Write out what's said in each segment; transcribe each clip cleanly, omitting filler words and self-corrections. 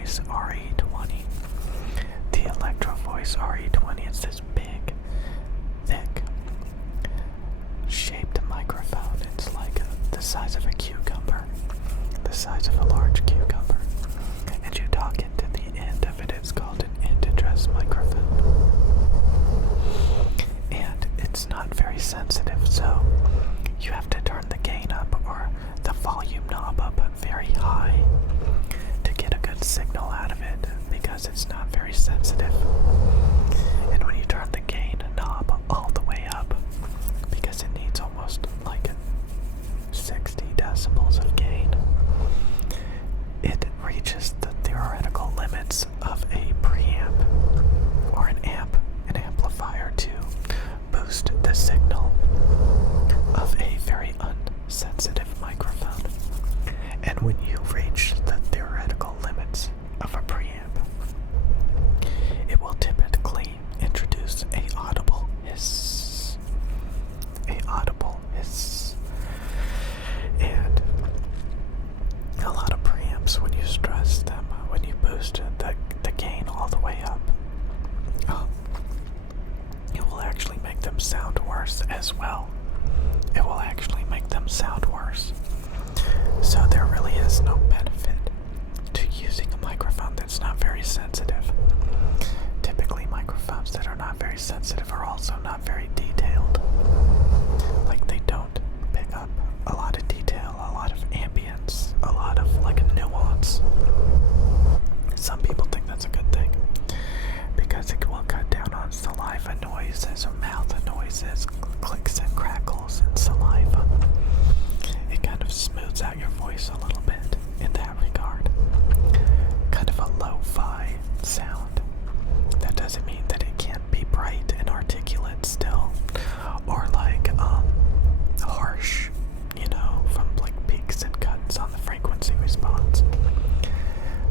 Voice RE20. The Electro Voice RE20 is this big, thick, shaped microphone. It's like the size of a cucumber, the size of a large cucumber. And you talk into the end of it. It's called an end address microphone. And it's not very sensitive, so you have to turn the gain up or the volume knob up very high to get a good signal out of it because it's not very sensitive. And when you turn the gain knob all the way up, because it needs almost like 60 decibels of gain, it reaches the theoretical limits of a preamp or an amplifier to boost the signal of a very unsensitive microphone. And when you reach the theoretical limits of a preamp, it will typically introduce a audible hiss. And a lot of preamps, when you stress them, when you boost the gain all the way up, it will actually make them sound worse as well. It will actually make them sound worse. So there really is no benefit to using a microphone that's not very sensitive. Typically, microphones that are not very sensitive are also not very detailed. Like, they don't pick up a lot of detail, a lot of ambience, a lot of nuance. Some people think that's a good thing because it will cut down on saliva noises or mouth noises, clicks and crackles and saliva. It kind of smooths out your voice a little bit in that regard. Kind of a lo-fi sound. That doesn't mean that it can't be bright and articulate still, or harsh, from peaks and cuts on the frequency response.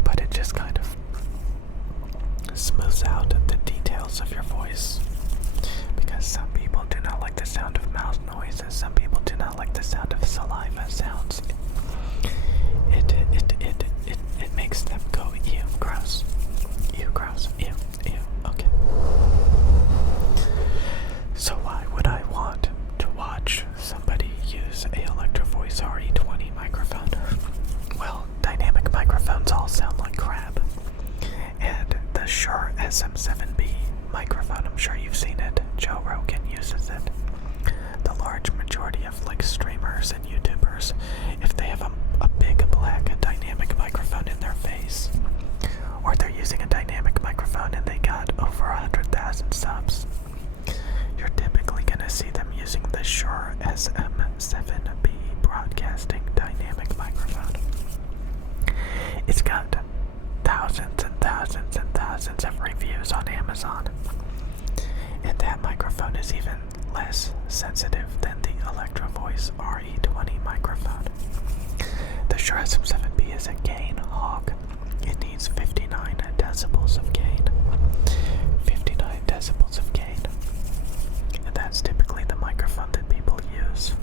But it just kind of smooths out the details of your voice. Because some people do not like the sound of mouth noises, some people do not like the sound of saliva sounds. It makes them go, ew, gross. Ew, gross. Ew, ew. Okay. So why would I want to watch somebody use a Electro Voice RE20 microphone? Well, dynamic microphones all sound like crap. And the Shure SM7B microphone, I'm sure you've seen it. Joe Rogan uses it. The large majority of streamers and YouTubers, if they have a big black dynamic microphone in their face, or they're using a dynamic microphone and they got over 100,000 subs, you're typically going to see them using the Shure SM7B broadcasting dynamic microphone. It's got thousands and thousands and thousands of reviews on Amazon. And that microphone is even less sensitive than the Electro Voice RE20 microphone. The Shure SM7B is a gain hog. It needs 59 decibels of gain. 59 decibels of gain. And that's typically the microphone that people use.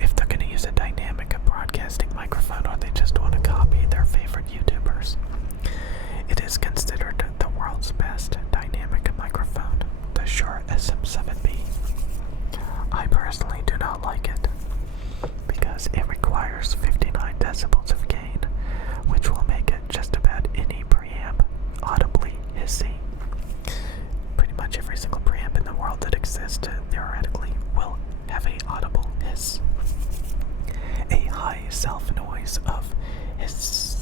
If they're going to use a dynamic broadcasting microphone, or they just want to copy their favorite YouTubers, it is considered the world's best dynamic microphone, the Shure SM7B. I personally do not like it because it requires 59 decibels of gain, which will make it just about any preamp audibly hissy. Pretty much every single preamp in the world that exists theoretically will have a audible hiss. A high self-noise of hiss.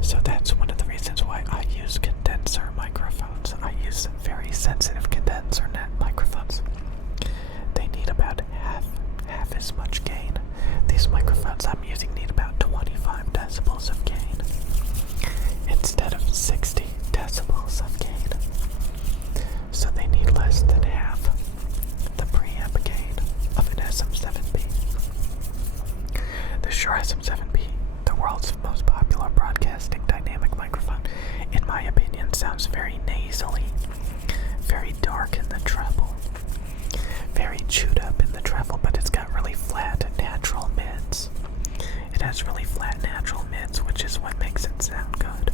So that's one of the reasons why I use condenser microphones. I use very sensitive condenser net microphones. They need about half as much gain. These microphones I'm using need about 25 decibels of gain instead of 60 decibels of gain. So they need less than half the preamp gain of an SM7B. The Shure SM7B, the world's most popular broadcasting dynamic microphone, in my opinion, sounds very nasally, very dark in the treble, very chewed up in the treble, but it has really flat natural mids, which is what makes it sound good.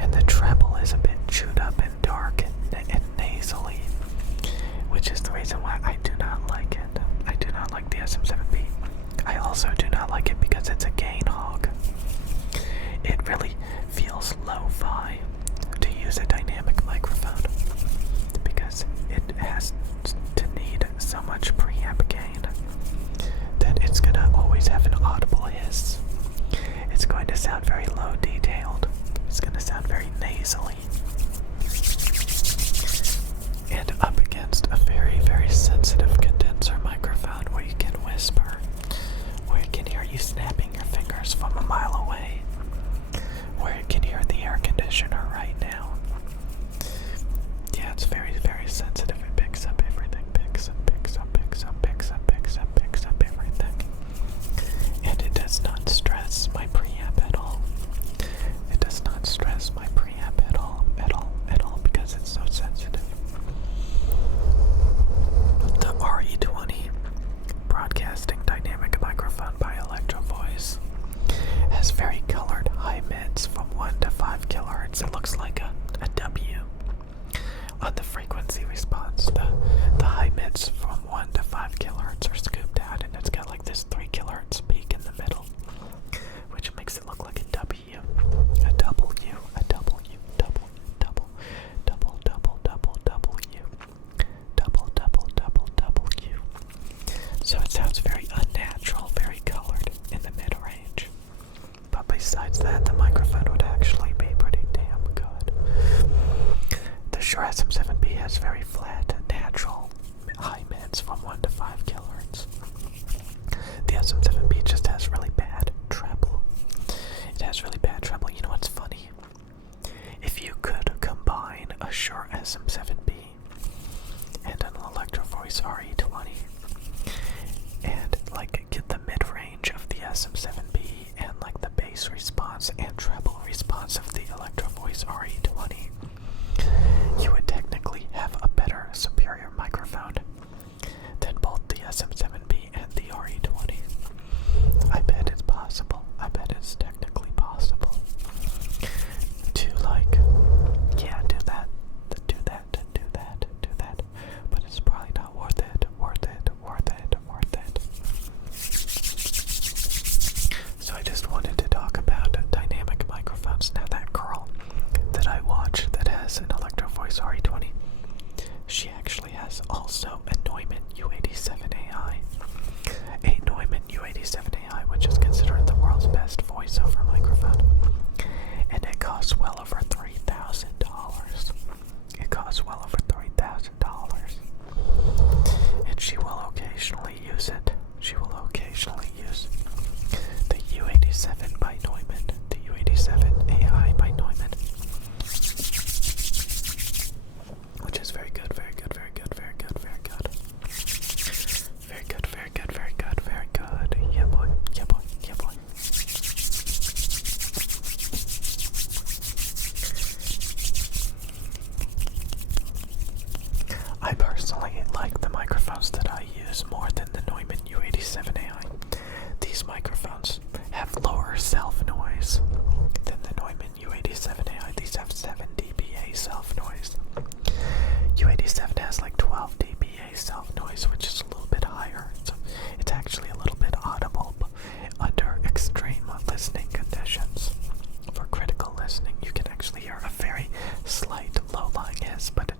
And the treble is a bit chewed up and dark and nasally, which is the reason why I do not like it. I do not like the SM7B. I also do not like it because it's a gain hog. It really feels lo-fi to use a dynamic microphone because it has to need so much preamp gain that it's gonna always have an audible hiss. It's going to sound very low detailed. It's gonna sound very nasally. And up against a very, very sensitive condenser microphone where you can whisper, where it can hear you snapping your fingers from a mile away, where it can hear the air conditioner right now. Yeah, it's very, very sensitive. It picks up everything. Picks up everything. And it does not stress my preamp at all. It does not stress my preamp at all, because it's so sensitive. The RE20 broadcasting dynamic microphone by Electro Voice has very colored high mids from 1 to 5 kilohertz. It looks like a W on the frequency response. The high mids from 1 to 5 kilohertz are scooped out, and it's got like this 3 kilohertz peak in the middle, which makes it look like a W, a W, a W, double, double, double, double, double, double U, double, double, double, double U. So it sounds very unnatural, very colored in the mid-range. But besides that, the microphone would actually be pretty damn good. The Shure SM7B has very flat, natural high mids from 1 to 5 kilohertz. The SM7B just has really bad treble. It has really bad treble. You know what's funny? If you could combine a Shure SM7B and an Electro Voice RE20 and like get the mid-range of the SM7B and like the bass response and treble response of the Electro Voice RE20, you would technically have a better, superior microphone than both the SM7B and the RE20. I bet it's possible. I bet it's technically possible to like, yeah, do that, but it's probably not worth it. So I just wanted to talk about dynamic microphones. Now that girl that I watch that has an Electro Voice RE20, she actually has also a Neumann U87AI. A Neumann U87AI, which is considered the world's best voiceover microphone. And it costs well over $3,000. It costs well over $3,000. And she will occasionally use it. She will occasionally use the U87 by Neumann, the U87AI by Neumann, which is very good, very good, very good, very good, very good. Very good, very good, very good, very good. Yeah boy, yeah boy, yeah boy. I personally like the microphones that I use more than the Neumann U87AI. These microphones have lower self-noise than the Neumann U87AI. These have 7 dBA self-noise. U87 has like 12 dBA self-noise, which is a little bit higher. So it's actually a little bit audible under extreme listening conditions. For critical listening, you can actually hear a very slight low-lying hiss, but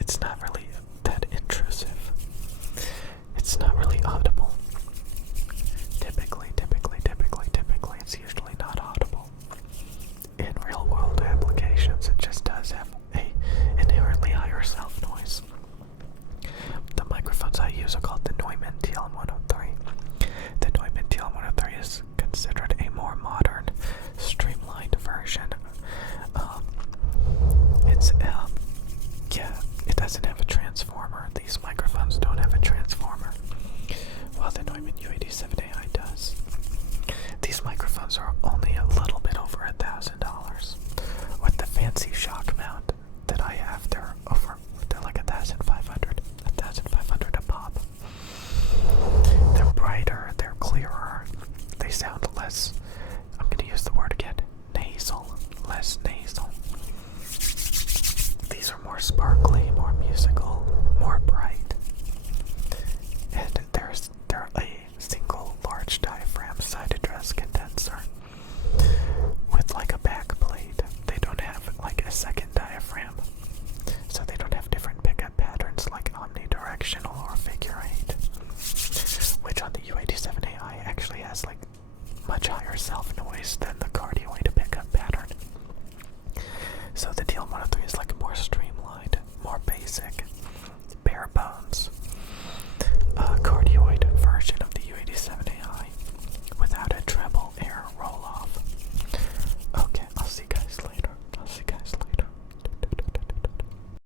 it's not really that intrusive. It's not really audible. Typically, it's usually not audible. In real-world applications, it just does have a inherently higher self-noise. The microphones I use are called the Neumann TL103. The Neumann TL103 is considered a more modern, streamlined version. It doesn't have a transformer. These microphones don't have a transformer, while the Neumann U87AI does. These microphones are only a little bit over $1,000. With the fancy shock mount that I have, they're like $1,500 a pop. They're brighter, they're clearer, they more sparkly, more musical, more bright. And they're a single large diaphragm side address condenser with like a back plate. They don't have like a second